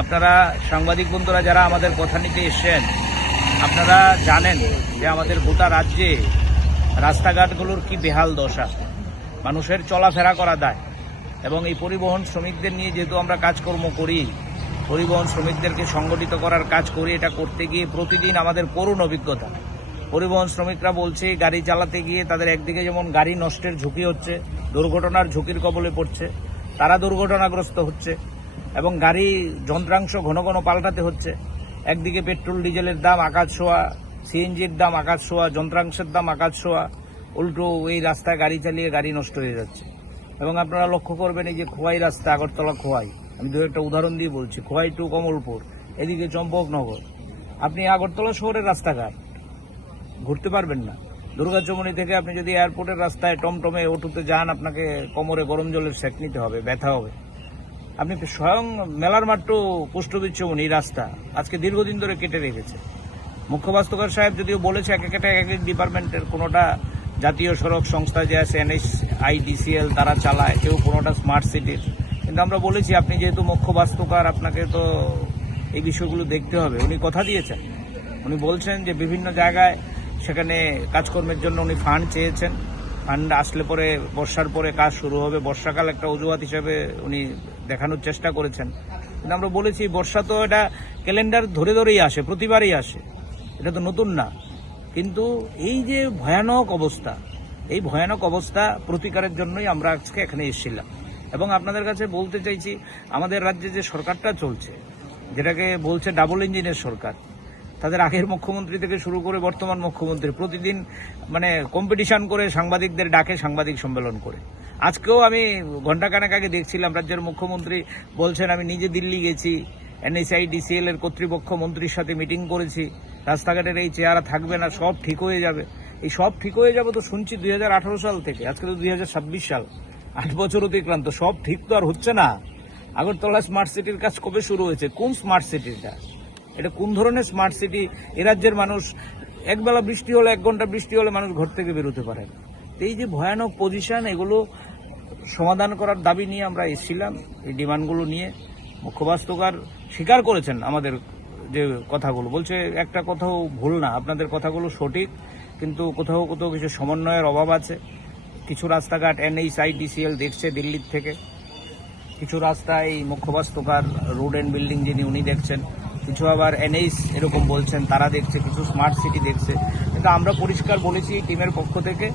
আপনারা সাংবাদিক বন্ধুরা যারা আমাদের কথা নিতে এসেছেন, আপনারা জানেন যে আমাদের গোটা রাজ্যে রাস্তাঘাটগুলোর কি বেহাল দশা, মানুষের চলাফেরা করা দায়। এবং এই পরিবহন শ্রমিকদের নিয়ে যেহেতু আমরা কাজকর্ম করি, পরিবহন শ্রমিকদেরকে সংগঠিত করার কাজ করি, এটা করতে গিয়ে প্রতিদিন আমাদের করুণ অভিজ্ঞতা। পরিবহন শ্রমিকরা বলছে গাড়ি চালাতে গিয়ে তাদের একদিকে যেমন গাড়ি নষ্টের ঝুঁকি হচ্ছে, দুর্ঘটনার ঝুঁকির কবলে পড়ছে, তারা দুর্ঘটনাগ্রস্ত হচ্ছে এবং গাড়ি যন্ত্রাংশ ঘন ঘন পাল্টাতে হচ্ছে। একদিকে পেট্রোল ডিজেলের দাম আকাশ ছোঁয়া, সিএনজির দাম আকাশ ছোঁয়া, যন্ত্রাংশের দাম আকাশ ছোঁয়া, উল্টো এই রাস্তায় গাড়ি চালিয়ে গাড়ি নষ্ট হয়ে যাচ্ছে। এবং আপনারা লক্ষ্য করবেন এই যে খোয়াই রাস্তা, আগরতলা খোয়াই, আমি দু একটা উদাহরণ দিয়ে বলছি, খোয়াই টু কমলপুর, এদিকে চম্পকনগর, আপনি আগরতলা শহরের রাস্তাঘাট ঘুরতে পারবেন না। দুর্গাচমনি থেকে আপনি যদি এয়ারপোর্টের রাস্তায় টমটমে অটোতে যান, আপনাকে কোমরে গরম জলের সেক নিতে হবে, ব্যথা হবে। আপনি স্বয়ং মেলার মাঠ পুষ্টবিচ্ছমনি রাস্তা আজকে দীর্ঘদিন ধরে কেটে রেখেছে। মুখ্য বাস্তুকার সাহেব যদিও বলেছে এক এক ডিপার্টমেন্টের, কোনোটা জাতীয় সড়ক সংস্থা যে আছে NHIDCL তারা চালায়, কেউ কোনোটা স্মার্ট সিটির। কিন্তু আমরা বলেছি আপনি যেহেতু মুখ্য বাস্তুকার, আপনাকে তো এই বিষয়গুলো দেখতে হবে। উনি কথা দিয়েছেন, উনি বলছেন যে বিভিন্ন জায়গায় সেখানে কাজকর্মের জন্য উনি ফান্ড চেয়েছেন, ফান্ড আসলে পরে বর্ষার পরে কাজ শুরু হবে। বর্ষাকাল একটা অজুহাত হিসেবে উনি দেখানোর চেষ্টা করেছেন। কিন্তু আমরা বলেছি বর্ষা তো এটা ক্যালেন্ডার ধরে ধরেই আসে, প্রতিবারই আসে, এটা তো নতুন না। কিন্তু এই যে ভয়ানক অবস্থা, এই ভয়ানক অবস্থা প্রতিকারের জন্যই আমরা আজকে এখানে এসেছিলাম। এবং আপনাদের কাছে বলতে চাইছি, আমাদের রাজ্যে যে সরকারটা চলছে, যেটাকে বলছে ডাবল ইঞ্জিনের সরকার, তাদের আগের মুখ্যমন্ত্রী থেকে শুরু করে বর্তমান মুখ্যমন্ত্রী প্রতিদিন কম্পিটিশন করে সাংবাদিকদের ডাকে, সাংবাদিক সম্মেলন করে। আজকেও আমি ঘণ্টাখানেক আগে দেখছিলাম রাজ্যের মুখ্যমন্ত্রী বলছেন আমি নিজে দিল্লি গেছি, NHIDCL এর কর্তৃপক্ষ মন্ত্রীর সাথে মিটিং করেছি, রাস্তাঘাটের এই চেহারা থাকবে না, সব ঠিক হয়ে যাবে। এই সব ঠিক হয়ে যাবে তো শুনছি 2018 সাল থেকে, আজকে তো 2026 সাল, 8 বছর অতিক্রান্ত, সব ঠিক তো আর হচ্ছে না। আগরতলা স্মার্ট সিটির কাজ কবে শুরু হয়েছে? কোন স্মার্ট সিটিটা? এটা কোন ধরনের স্মার্ট সিটি? এ রাজ্যের মানুষ একবেলা বৃষ্টি হলে, 1 ঘন্টা বৃষ্টি হলে মানুষ ঘর থেকে বেরোতে পারে না। এই যে ভয়ানক পজিশন, এগুলো সমাধান করার দাবি নিয়ে আমরা এসেছিলাম, এই ডিমান্ডগুলো নিয়ে। মুখ্যবাস্তুকার স্বীকার করেছেন আমাদের যে কথাগুলো, বলছে একটা কথাও ভুল না, আপনাদের কথাগুলো সঠিক, কিন্তু কোথাও কোথাও কিছু সমন্বয়ের অভাব আছে। কিছু রাস্তাঘাট NHIDCL দেখছে দিল্লির থেকে, কিছু রাস্তা এই মুখ্যবাস্তুকার রোড অ্যান্ড বিল্ডিং যিনি উনি দেখছেন, কিছু আবার NH এরকম বলছেন তারা দেখছে, কিছু স্মার্ট সিটি দেখছে। কিন্তু আমরা পরিষ্কার বলেছি টিমের পক্ষ থেকে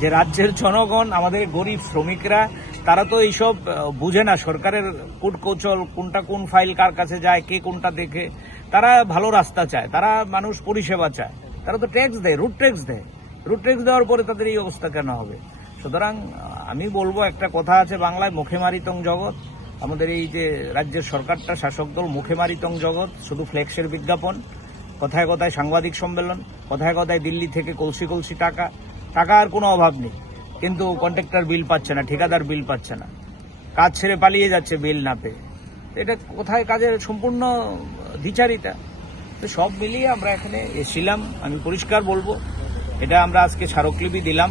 যে রাজ্যের জনগণ, আমাদের গরিব শ্রমিকরা, তারা তো এইসব বুঝে না, সরকারের কূটকৌশল, কোনটা কোন ফাইল কার কাছে যায়, কে কোনটা দেখে। তারা ভালো রাস্তা চায়, তারা মানুষ পরিষেবা চায়, তারা তো ট্যাক্স দেয়, রুট ট্যাক্স দেয়। রুট ট্যাক্স দেওয়ার পরে তাদের এই অবস্থা কেন হবে? সুতরাং আমি বলবো, একটা কথা আছে বাংলায়, মুখে মারিতং জগৎ। আমাদের এই যে রাজ্যের সরকারটা, শাসক দল, মুখে মারিতং জগৎ, শুধু ফ্লেক্সের বিজ্ঞাপন, কথায় কথায় সাংবাদিক সম্মেলন, কথায় কথায় দিল্লি থেকে কলসি কলসি টাকা, টাকার কোনো অভাব নেই, কিন্তু কন্ট্রাক্টর বিল পাচ্ছে না, ঠিকাদার বিল পাচ্ছে না, কাজ ছেড়ে পালিয়ে যাচ্ছে বিল না পেয়ে। এটা কোথায় কাজের সম্পূর্ণ দ্বিচারিতা। তো সব মিলিয়ে আমরা এখানে এসেছিলাম। আমি পরিষ্কার বলবো, এটা আমরা আজকে স্মারকলিপি দিলাম,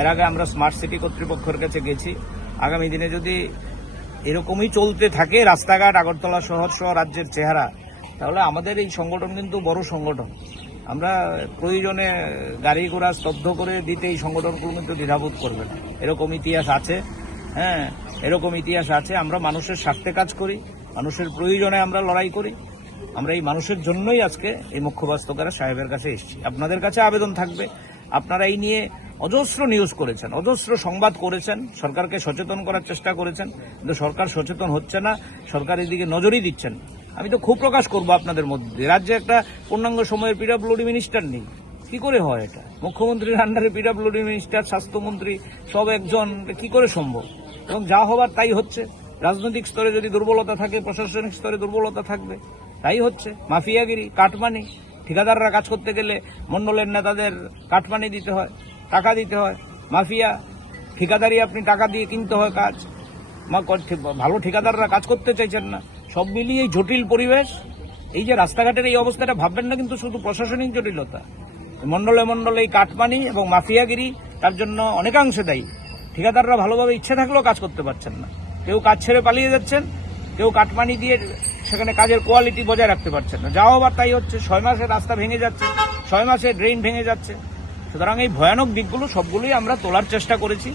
এর আগে আমরা স্মার্ট সিটি কর্তৃপক্ষের কাছে গেছি। আগামী দিনে যদি এরকমই চলতে থাকে রাস্তাঘাট, আগরতলা শহর সহ রাজ্যের চেহারা, তাহলে আমাদের এই সংগঠন কিন্তু বড় সংগঠন। আমরা প্রয়োজনে গাড়ি ঘোড়া স্তব্ধ করে দিতে এই সংগঠনগুলো কিন্তু দ্বিধাবোধ করবে না। এরকম ইতিহাস আছে, হ্যাঁ, এরকম ইতিহাস আছে। আমরা মানুষের স্বার্থে কাজ করি, মানুষের প্রয়োজনে আমরা লড়াই করি। আমরা এই মানুষের জন্যই আজকে এই মুখ্যবাস্তুকার সাহেবের কাছে এসেছি। আপনাদের কাছে আবেদন থাকবে, আপনারা এই নিয়ে অজস্র নিউজ করেছেন, অজস্র সংবাদ করেছেন, সরকারকে সচেতন করার চেষ্টা করেছেন, কিন্তু সরকার সচেতন হচ্ছে না, সরকার এদিকে নজরই দিচ্ছেন। আমি তো ক্ষোভ প্রকাশ করবো আপনাদের মধ্যে, রাজ্যে একটা পূর্ণাঙ্গ সময়ের PWD মিনিস্টার নেই, কি করে হয় এটা? মুখ্যমন্ত্রীর আন্ডারে PWD মিনিস্টার, স্বাস্থ্যমন্ত্রী সব একজন, কি করে সম্ভব? এবং যা হবার তাই হচ্ছে। রাজনৈতিক স্তরে যদি দুর্বলতা থাকে, প্রশাসনিক স্তরে দুর্বলতা থাকবে, তাই হচ্ছে। মাফিয়াগিরি, কাটমানি, ঠিকাদাররা কাজ করতে গেলে মন্ডলের নেতাদের কাটমানি দিতে হয়, টাকা দিতে হয়। মাফিয়া ঠিকাদারি, আপনি টাকা দিয়ে কিনতে হয় কাজ, ভালো ঠিকাদাররা কাজ করতে চাইছেন না। সব মিলিয়ে জটিল পরিবেশ। এই যে রাস্তাঘাটের এই অবস্থাটা, ভাববেন না কিন্তু শুধু প্রশাসনিক জটিলতা, মন্ডলে মন্ডলে এই কাটমানি এবং মাফিয়াগিরি তার জন্য অনেকাংশে দায়ী। ঠিকাদাররা ভালোভাবে ইচ্ছে থাকলেও কাজ করতে পারছেন না, কেউ কাজ ছেড়ে পালিয়ে যাচ্ছেন, কেউ কাটমানি দিয়ে সেখানে কাজের কোয়ালিটি বজায় রাখতে পারছেন না। যাও আবার তাই হচ্ছে, 6 মাসে রাস্তা ভেঙে যাচ্ছে, 6 মাসে ড্রেন ভেঙে যাচ্ছে। সুতরাং এই ভয়ানক দিকগুলো সবগুলোই আমরা তোলার চেষ্টা করেছি।